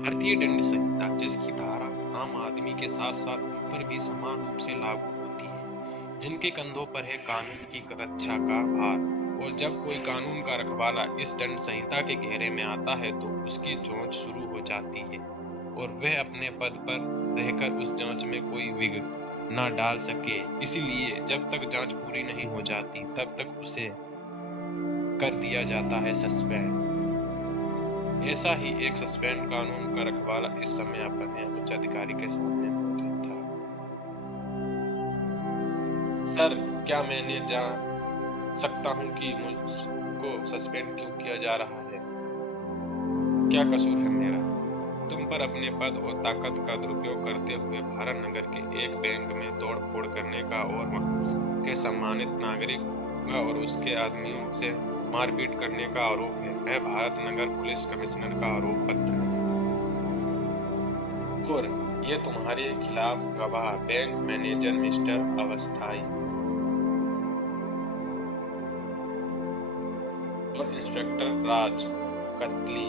भारतीय दंड संहिता, जिसकी धारा आम आदमी के साथ साथ उन पर भी समान रूप से लागू होती है जिनके कंधों पर है कानून की रक्षा का भार। और जब कोई कानून का रखवाला इस दंड संहिता के घेरे में आता है तो उसकी जांच शुरू हो जाती है और वह अपने पद पर रहकर उस जांच में कोई विघ्न न डाल सके। इसीलिए जब तक जांच पूरी नहीं हो जाती तब तक उसे कर दिया जाता है सस्पेंड। ऐसा ही एक सस्पेंड कानून का रखवाला इस समय अपने उच्च अधिकारी के सामने मौजूद था। सर, क्या मैंने जान सकता हूँ कि मुझको सस्पेंड क्यों किया जा रहा है? क्या कसूर है मेरा? तुम पर अपने पद और ताकत का दुरुपयोग करते हुए भारत नगर के एक बैंक में तोड़ फोड़ करने का और वहां के सम्मानित नागरिक और उसके आदमियों से मारपीट करने का आरोप है। यह भारत नगर पुलिस कमिश्नर का आरोप पत्र है और ये तुम्हारे खिलाफ गवाह बैंक मैनेजर मिस्टर अवस्थाई और इंस्पेक्टर राज कतली।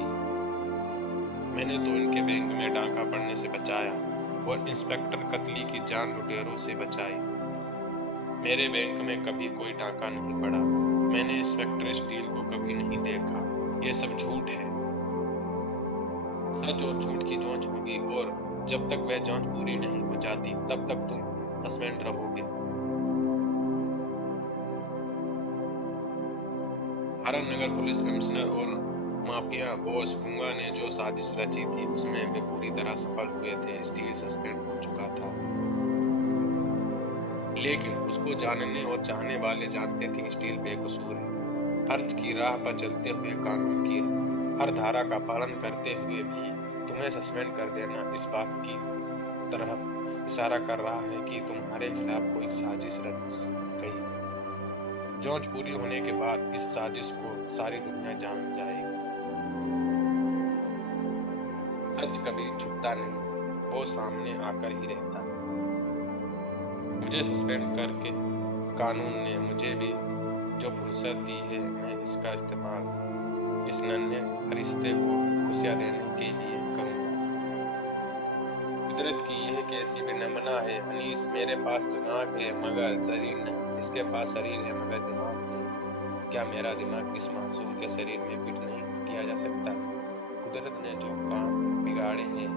मैंने तो इनके बैंक में डाका पड़ने से बचाया और इंस्पेक्टर कतली की जान लुटेरों से बचाई। मेरे बैंक में कभी कोई डाका नहीं पड़ा। मैंने इंस्पेक्टर स्टील को कभी नहीं देखा। ये सब झूठ है। सच और झूठ की जांच होगी और जब तक वह जांच पूरी नहीं हो जाती तब तक तुम सस्पेंड रहोगे। भारत नगर पुलिस कमिश्नर और माफिया बॉस गुंगा ने जो साजिश रची थी उसमें वे पूरी तरह सफल हुए थे। स्टील सस्पेंड हो चुका था, लेकिन उसको जानने और चाहने वाले जानते थे कि स्टील बेकसूर है। फर्ज की राह पर चलते हुए कानून की हर धारा का पालन करते हुए भी तुम्हें सस्पेंड कर देना इस बात की तरफ इशारा कर रहा है कि तुम्हारे खिलाफ कोई साजिश रच गई। जांच पूरी होने के बाद इस साजिश को सारी दुनिया जान जाएगी। सच कभी छुपता नहीं, वो सामने आकर ही रहता है। मुझे सस्पेंड करके कानून ने मुझे भी जो फुर्सत दी है, मैं इसका इस्तेमाल इस नन्हे फरिश्ते को खुशियां देने के लिए करूंगा। कुदरत की यह कैसी विडंबना है अनीस, मेरे पास दिमाग है मगर शरीर नहीं। इसके पास शरीर है मगर दिमाग नहीं। क्या मेरा दिमाग इस मासूम के शरीर में फिट नहीं किया जा सकता? कुदरत ने जो काम बिगाड़े हैं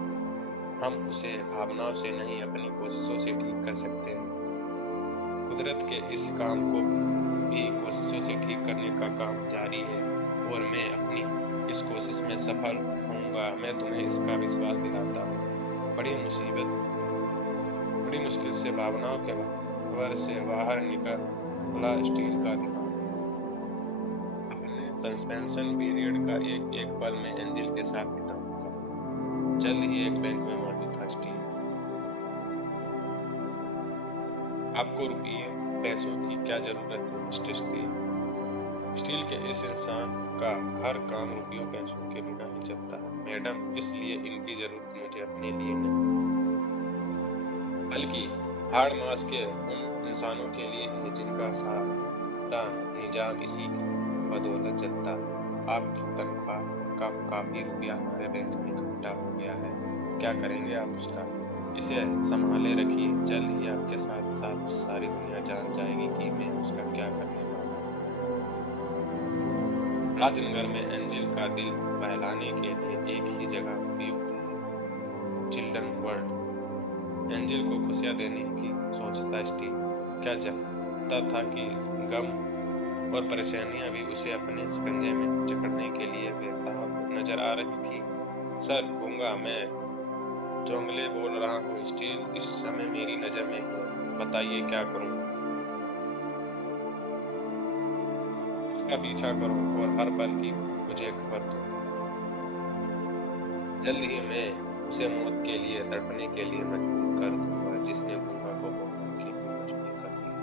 हम उसे भावनाओं से नहीं अपनी कोशिशों से ठीक कर सकते हैं। कुदरत के इस काम को भी कोशिशों से ठीक करने का काम जारी है और मैं अपनी इस कोशिश में सफल होऊंगा। मैं तुम्हें इसका विश्वास दिलाता हूँ। बड़ी मुश्किल से भावनाओं के भंवर से बाहर निकला स्टील का दिमाग। अपने सस्पेंशन पीरियड का एक पल में एंजिल के साथ बिताऊंगा। जल्द ही एक बैंक में मौजूद था स्टील। आपको रुपये पैसों की क्या जरूरत है मिस्टर स्टील? स्टील के इस इंसान का हर काम रुपयों पैसों के बिना ही चलता है मैडम, इसलिए इनकी जरूरत मुझे अपने लिए नहीं बल्कि हाड़ मास के उन इंसानों के लिए है जिनका सारा निजाम इसी की बदौलत चलता है। आपकी तनख्वाह का काफी रुपया हमारे बैंक में इकट्ठा हो गया है। क्या करेंगे आप उसका? इसे संभाले रखिए। जल्द ही आपके साथ साथ सारी दुनिया जान जाएगी कि मैं उसका क्या करने वाला हूँ। राजनगर में एंजिल का दिल बहलाने के लिए एक ही जगह उपयुक्त है, चिल्ड्रन वर्ल्ड। एंजिल को खुशियां देने की सोचता स्टीव क्या जानता था कि गम और परेशानियां भी उसे अपने शिकंजे में जकड़ने के लिए बेताब नजर आ रही थी। सर गुंगा, मैं जोंगले बोल रहा हूँ। स्टील इस समय मेरी नजर में है, बताइए क्या करूँ? उसका पीछा करो और हर पल की मुझे खबर दो। जल्द ही मैं उसे मौत के लिए तड़पने के लिए मजबूर कर दूंगा जिसने गुंगा को बोलने के लिए मजबूर कर दिया।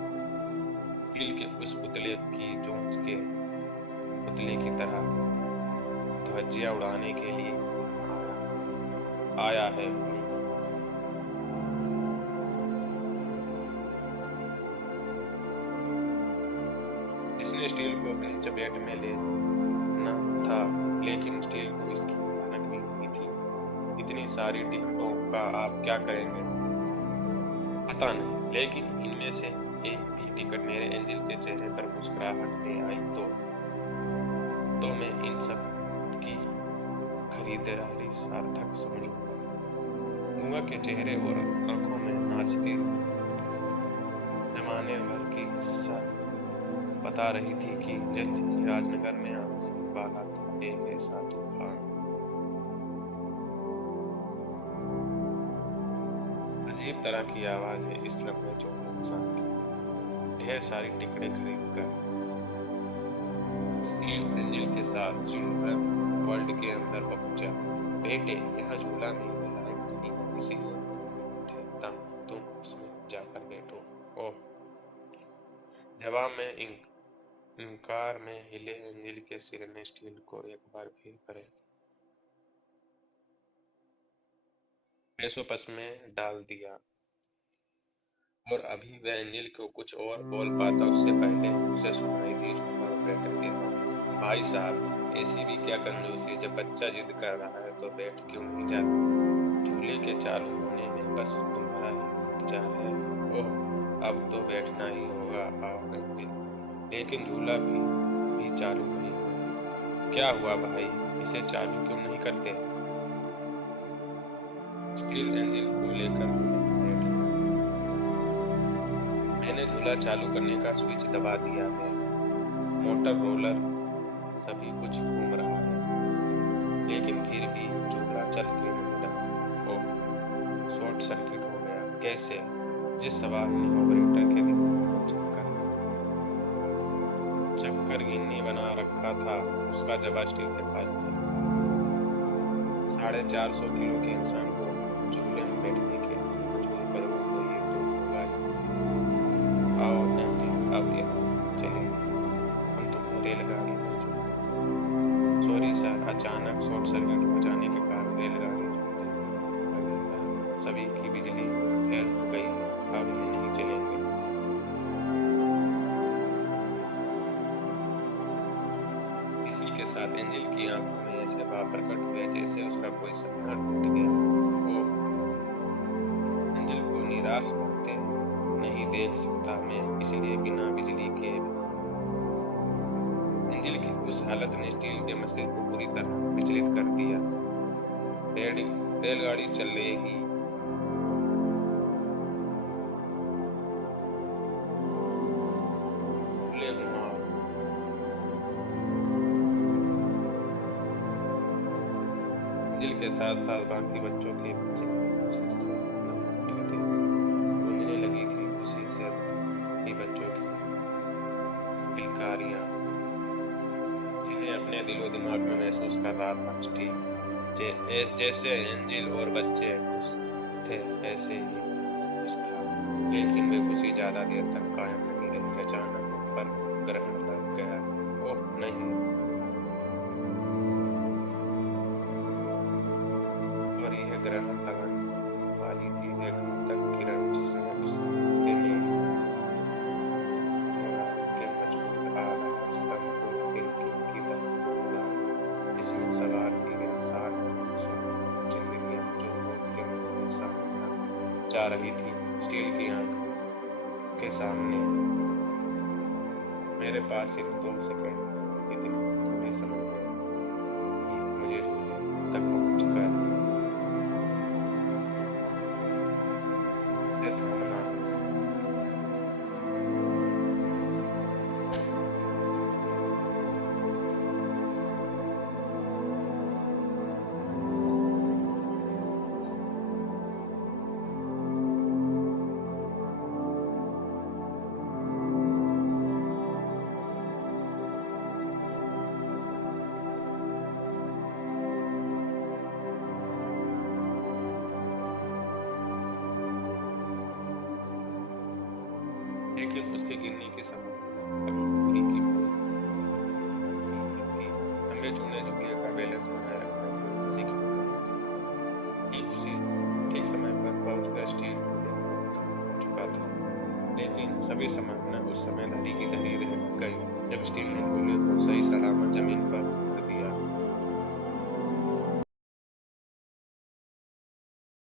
स्टील के उस पुतले की जोंच के पुतले की तरह धज्जियां उड़ाने के लिए आया है। जिसने स्टील को अपनी चपेट में लेना था, लेकिन स्टील को इसकी भनक भी नहीं थी। इतनी सारी टिकटों का आप क्या करेंगे पता नहीं, लेकिन इनमें से एक भी टिकट मेरे एंजल के चेहरे पर मुस्कुराहट ले आई तो मैं इन सब की खरीदारी सार्थक समझूंगा। गंगा के चेहरे और आंखों में नाचती जमाने भर की हिस्सा बता रही थी कि जल्द ही राजनगर में आने वाला था एक ऐसा तूफान। अजीब तरह की आवाज है इस लंबे चौड़े इंसान की। ढेर सारी टिकटें खरीद कर स्टील एंजल के साथ चिल्ड्रन वर्ल्ड के अंदर पहुंचा। बेटे, यहाँ झूला नहीं मिला है, इसीलिए ठहरता हूँ, तुम उसमें जाकर बैठो। ओह, जवाब में इनकार में हिले एंजल के सिर ने स्टील को एक बार फिर परे पैसोपस में डाल दिया और अभी वह एंजल को कुछ और बोल पाता उससे पहले उसे सुनाई दी झूला ऑपरेटर की आवाज। भाई साहब, ऐसी भी क्या कंजूसी, जब बच्चा जिद कर रहा है तो बैठ क्यों नहीं जाते? झूले के चालू होने में बस तुम्हारा ही इंतजार है। ओह, अब तो बैठना ही होगा। आओ एंजल। लेकिन झूला भी चालू नहीं हुआ। क्या हुआ भाई, इसे चालू क्यों नहीं करते? स्टील एंजल को लेकर बैठा। मैंने झूला चालू करने का स्विच दबा दिया है, मोटर रोलर सभी कुछ घूम रहा है, लेकिन फिर भी झूला चल क्यों नहीं रहा? ओह, शॉर्ट सर्किट हो गया। कैसे? जिस सवाल ने ऑपरेटर के दिमाग को चक्कर गिन्नी बना रखा था उसका जवाब स्टील के पास था। 450 किलो के इंसान को झूले में बैठने के मजबूर करोगे, ये तो होगा ही। आओ एंजल, अब यहाँ चले, हम तुम्हें रेलगाड़ी में छोड़। सॉरी सर, अचानक शॉर्ट सर्किट हो जाने के कारण रेलगाड़ी सभी की बिजली फेल हो गई है, अब ये नहीं चलेंगे। इसी के साथ एंजल की आंखों में ऐसे भाव प्रकट हुए जैसे उसका कोई सपना टूट गया। ओ, एंजल को निराश होते नहीं देख सकता मैं, इसलिए बिना बिजली के। एंजल की उस हालत ने स्टील के मस्तिष्क को पूरी तरह विचलित कर दिया। रेलगाड़ी चलेगी, एंजल के साथ साथ बाकी बच्चों के बच्चे खुशी से उठे थे। गूंजने लगी थी खुशी से भी बच्चों की किलकारियां, जिन्हें अपने दिलो दिमाग में महसूस कर रहा था स्टीव। जैसे एंजल और बच्चे खुश थे ऐसे ही खुश था, लेकिन वे खुशी ज्यादा देर तक कायम नहीं रही। अचानक उन पर ग्रहण लग गया। ओह नहीं, और यह ग्रहण लगने वाली थी एक घातक किरण जिसने उसके में के मजबूत आग और स्तंभ को तिनके की तरह तोड़ डाला। इसमें सवार थी वे 60 जिंदगियां जो मौत के मुंह में सामने जा रही थी। स्टील की आंख के सामने मेरे पास सिर्फ 2 सेकंड, इतने थोड़े समय में मुझे झूले तक पहुंचकर से थामना। लेकिन उसके गिरने की संभावना अभी पूरी की थी। हमें झूले का बैलेंस बनाए रखना सीखी। ठीक समय पर पहुंचकर स्टील चुका था, लेकिन सभी संभावना उस समय धरी की धरी रह गई। जब स्टील ने झूले को सही सलामत जमीन पर